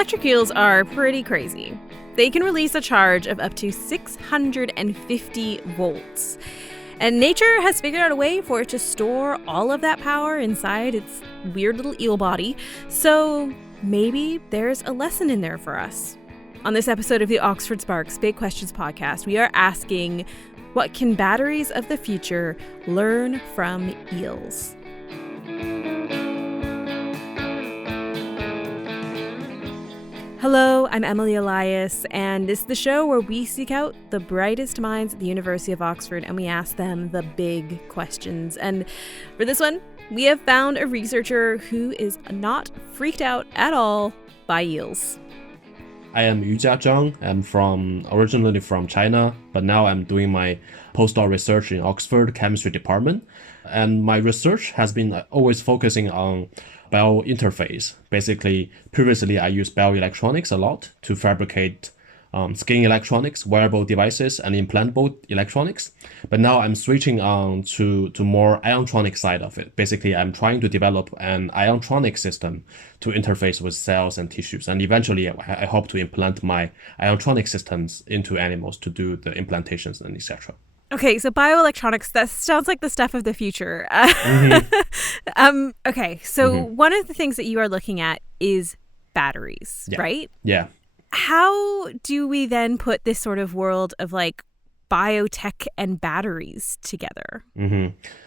Electric eels are pretty crazy. They can release a charge of up to 650 volts. And nature has figured out a way for it to store all of that power inside its weird little eel body. So maybe there's a lesson in there for us. On this episode of the Oxford Sparks Big Questions podcast, we are asking, what can batteries of the future learn from eels? Hello, I'm Emily Elias, and this is the show where we seek out the brightest minds at the University of Oxford and we ask them the big questions. And for this one, we have found a researcher who is not freaked out at all by eels. I am Yujia Zhang. I'm originally from China, but now I'm doing my postdoc research in Oxford Chemistry Department. And my research has been always focusing on biointerface. Basically, previously I used bioelectronics a lot to fabricate skin electronics, wearable devices, and implantable electronics. But now I'm switching on to more iontronic side of it. Basically, I'm trying to develop an iontronic system to interface with cells and tissues. And eventually, I hope to implant my iontronic systems into animals to do the implantations and etc. Okay, so bioelectronics, that sounds like the stuff of the future. One of the things that you are looking at is batteries, right? Yeah. How do we then put this sort of world of like biotech and batteries together?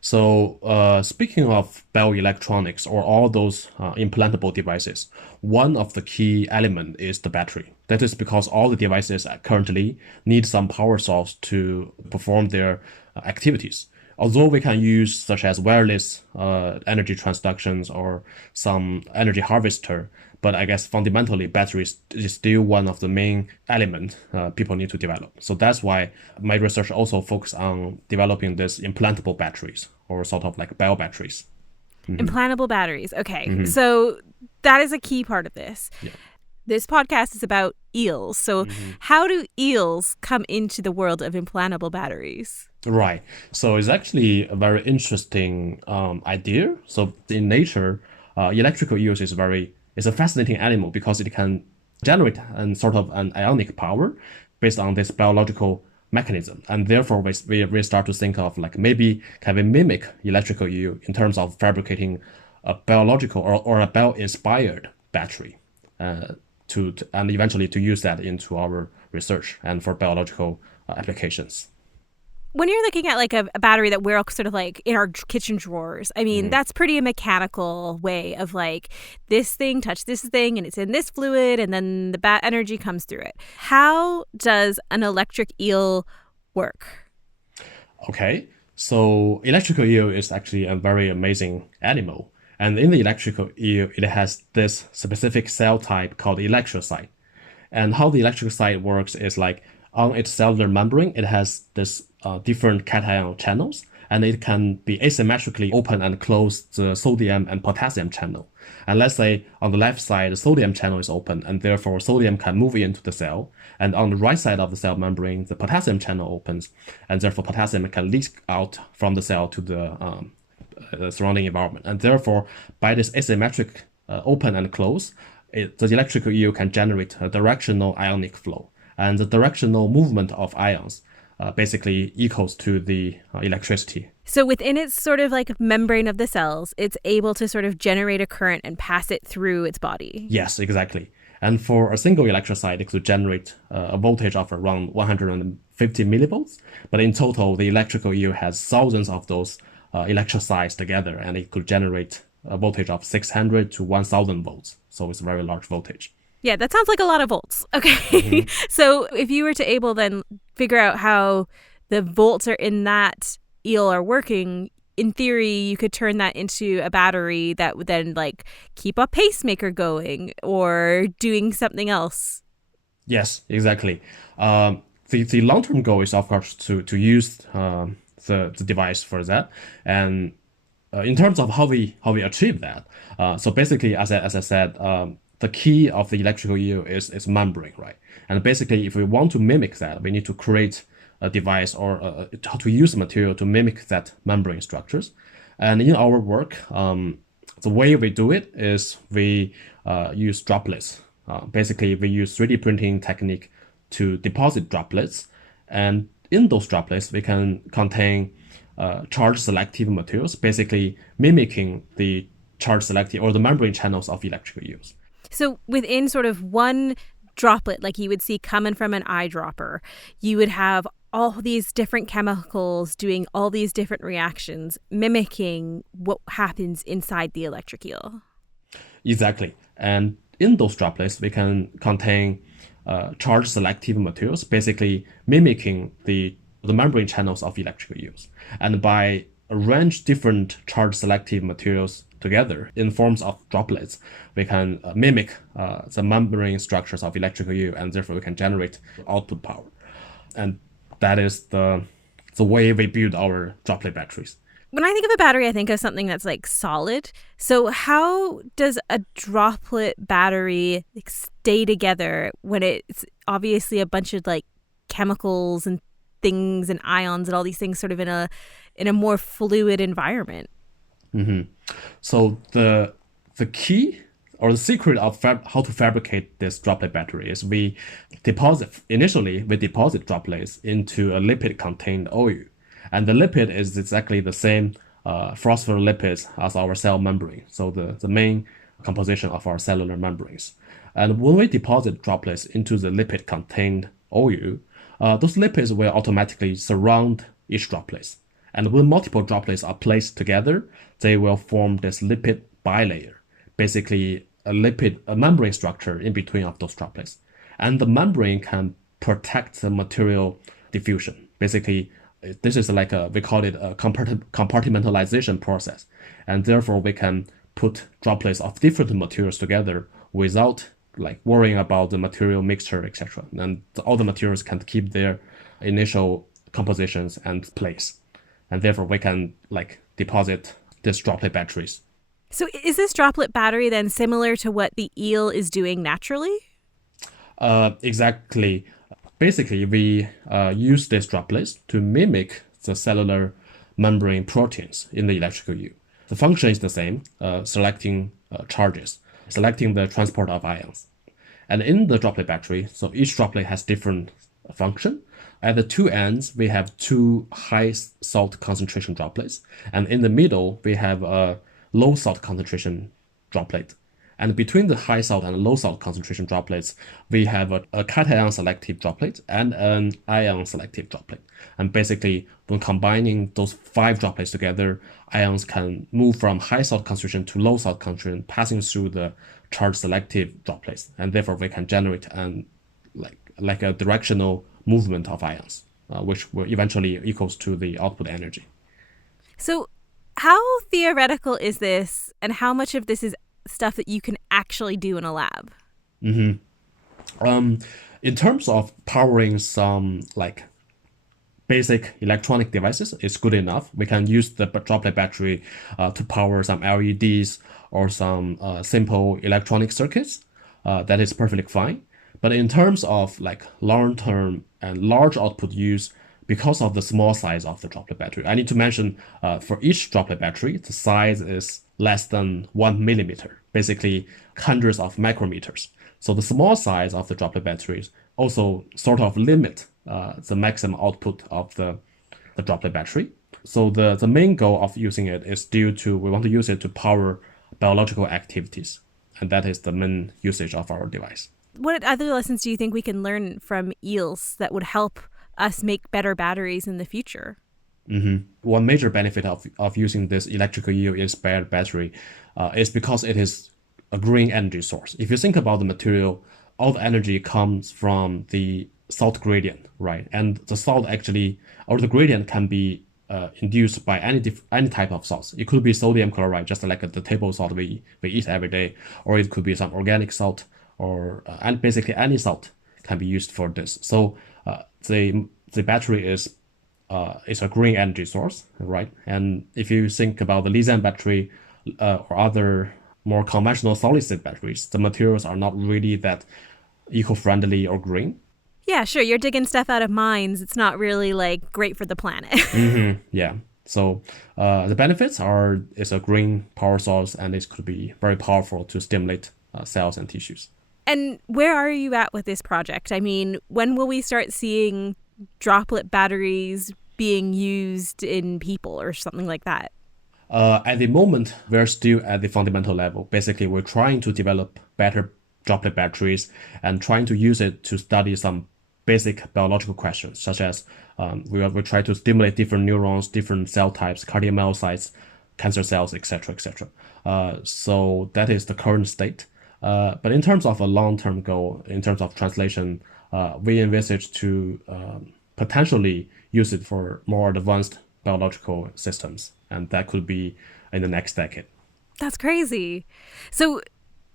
So speaking of bioelectronics or all those implantable devices, one of the key elements is the battery. That is because all the devices currently need some power source to perform their activities. Although we can use such as wireless energy transductions or some energy harvester, but I guess fundamentally batteries is still one of the main elements people need to develop. So that's why my research also focuses on developing these implantable batteries or sort of like bio batteries. Implantable batteries. Okay. So that is a key part of this. Yeah. This podcast is about eels. So how do eels come into the world of implantable batteries? Right. So it's actually a very interesting idea. So in nature, electrical eels is a fascinating animal because it can generate sort of an ionic power based on this biological mechanism. And therefore, we start to think of like maybe can we mimic electrical eel in terms of fabricating a biological or a bio-inspired battery and eventually to use that into our research and for biological applications. When you're looking at like a battery that we're sort of like in our kitchen drawers, I mean, that's pretty a mechanical way of like this thing touched this thing and it's in this fluid and then the energy comes through it. How does an electric eel work? Okay, so electrical eel is actually a very amazing animal. And in the electrical eel, it has this specific cell type called electrocyte. And how the electrocyte works is like on its cellular membrane, it has this different cation channels, and it can be asymmetrically open and close the sodium and potassium channel. And let's say on the left side, the sodium channel is open, and therefore sodium can move into the cell. And on the right side of the cell membrane, the potassium channel opens, and therefore potassium can leak out from the cell to the surrounding environment. And therefore, by this asymmetric open and close, the electrical eel can generate a directional ionic flow. And the directional movement of ions basically equals to the electricity. So within its sort of like membrane of the cells, it's able to sort of generate a current and pass it through its body. Yes, exactly. And for a single electrocyte, it could generate a voltage of around 150 millivolts. But in total, the electrical eel has thousands of those electrocytes together, and it could generate a voltage of 600 to 1000 volts. So it's a very large voltage. Yeah, that sounds like a lot of volts. Okay. So if you were to able then figure out how the volts are in that eel are working, in theory, you could turn that into a battery that would then like keep a pacemaker going or doing something else. Yes, exactly. The long-term goal is, of course, to use the device for that. And in terms of how we achieve that, so basically, as I said, the key of the electrical eel is membrane, right? And basically, if we want to mimic that, we need to create a device or how to use material to mimic that membrane structures. And in our work, the way we do it is we use droplets Basically, we use 3D printing technique to deposit droplets, and in those droplets, we can contain charge selective materials, basically mimicking the charge selective or the membrane channels of electrical eels. So within sort of one droplet, like you would see coming from an eyedropper, you would have all these different chemicals doing all these different reactions, mimicking what happens inside the electric eel. Exactly. And in those droplets, we can contain charge selective materials, basically mimicking the membrane channels of electrical eels. And by arrange different charge selective materials together in forms of droplets, we can mimic the membrane structures of electrical eel, and therefore we can generate output power. And that is the way we build our droplet batteries. When I think of a battery, I think of something that's like solid. So how does a droplet battery like stay together when it's obviously a bunch of like chemicals and things and ions and all these things sort of in a more fluid environment? So the key or the secret of how to fabricate this droplet battery is we deposit droplets into a lipid contained oil. And the lipid is exactly the same phospholipids as our cell membrane, so the main composition of our cellular membranes. And when we deposit droplets into the lipid-contained oil, those lipids will automatically surround each droplet. And when multiple droplets are placed together, they will form this lipid bilayer, basically a membrane structure in between of those droplets. And the membrane can protect the material diffusion. Basically, this is like we call it a compartmentalization process. And therefore, we can put droplets of different materials together without like worrying about the material mixture, etc. And all the materials can keep their initial compositions and place. And therefore, we can like deposit these droplet batteries. So is this droplet battery then similar to what the eel is doing naturally? Exactly. Basically, we use these droplets to mimic the cellular membrane proteins in the electrical eel. The function is the same, selecting charges, selecting the transport of ions. And in the droplet battery, so each droplet has different function. At the two ends, we have two high salt concentration droplets. And in the middle, we have a low salt concentration droplet. And between the high salt and low salt concentration droplets, we have a cation selective droplet and an ion selective droplet. And basically, when combining those 5 droplets together, ions can move from high salt concentration to low salt concentration, passing through the charge selective droplets. And therefore, we can generate like a directional movement of ions, which will eventually equals to the output energy. So how theoretical is this, and how much of this is stuff that you can actually do in a lab? In terms of powering some like basic electronic devices, it's good enough. We can use the droplet battery to power some LEDs or some simple electronic circuits. That is perfectly fine. But in terms of like long-term and large output use, because of the small size of the droplet battery, I need to mention for each droplet battery, the size is less than 1 millimeter, basically hundreds of micrometers. So the small size of the droplet batteries also sort of limit the maximum output of the droplet battery. So the main goal of using it is due to we want to use it to power biological activities. And that is the main usage of our device. What other lessons do you think we can learn from eels that would help us make better batteries in the future? One major benefit of using this electrical eel-inspired battery is because it is a green energy source. If you think about the material, all the energy comes from the salt gradient, right? And the salt actually, or the gradient can be induced by any type of salts. It could be sodium chloride, just like the table salt we eat every day, or it could be some organic salt, or and basically any salt can be used for this. So the battery is a green energy source, right? And if you think about the lithium battery or other more conventional solid-state batteries, the materials are not really that eco-friendly or green. Yeah, sure. You're digging stuff out of mines. It's not really like great for the planet. Yeah. So the benefits are it's a green power source, and it could be very powerful to stimulate cells and tissues. And where are you at with this project? I mean, when will we start seeing droplet batteries being used in people or something like that? At the moment, we're still at the fundamental level. Basically, we're trying to develop better droplet batteries and trying to use it to study some basic biological questions, such as we try to stimulate different neurons, different cell types, cardiomyocytes, cancer cells, etc., etc. So that is the current state. But in terms of a long-term goal, in terms of translation, we envisage to potentially use it for more advanced biological systems, and that could be in the next decade. That's crazy. So,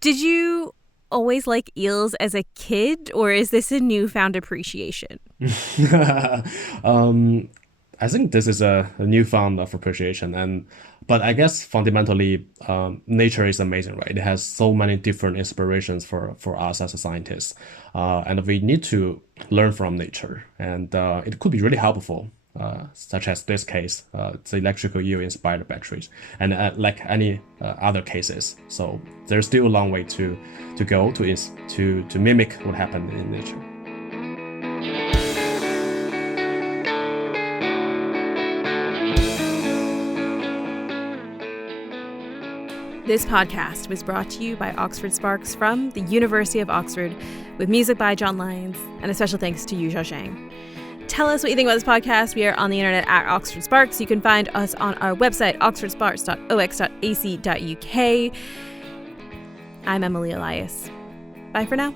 did you always like eels as a kid, or is this a newfound appreciation? I think this is a newfound of appreciation, but I guess fundamentally, nature is amazing, right? It has so many different inspirations for us as a scientist, and we need to learn from nature, and it could be really helpful. Such as this case, the electrical eel inspired batteries, and like any other cases. So there's still a long way to go to mimic what happened in nature. This podcast was brought to you by Oxford Sparks from the University of Oxford, with music by John Lyons, and a special thanks to Yujia Zhang. Tell us what you think about this podcast. We are on the internet at Oxford Sparks. You can find us on our website, oxfordsparks.ox.ac.uk. I'm Emily Elias. Bye for now.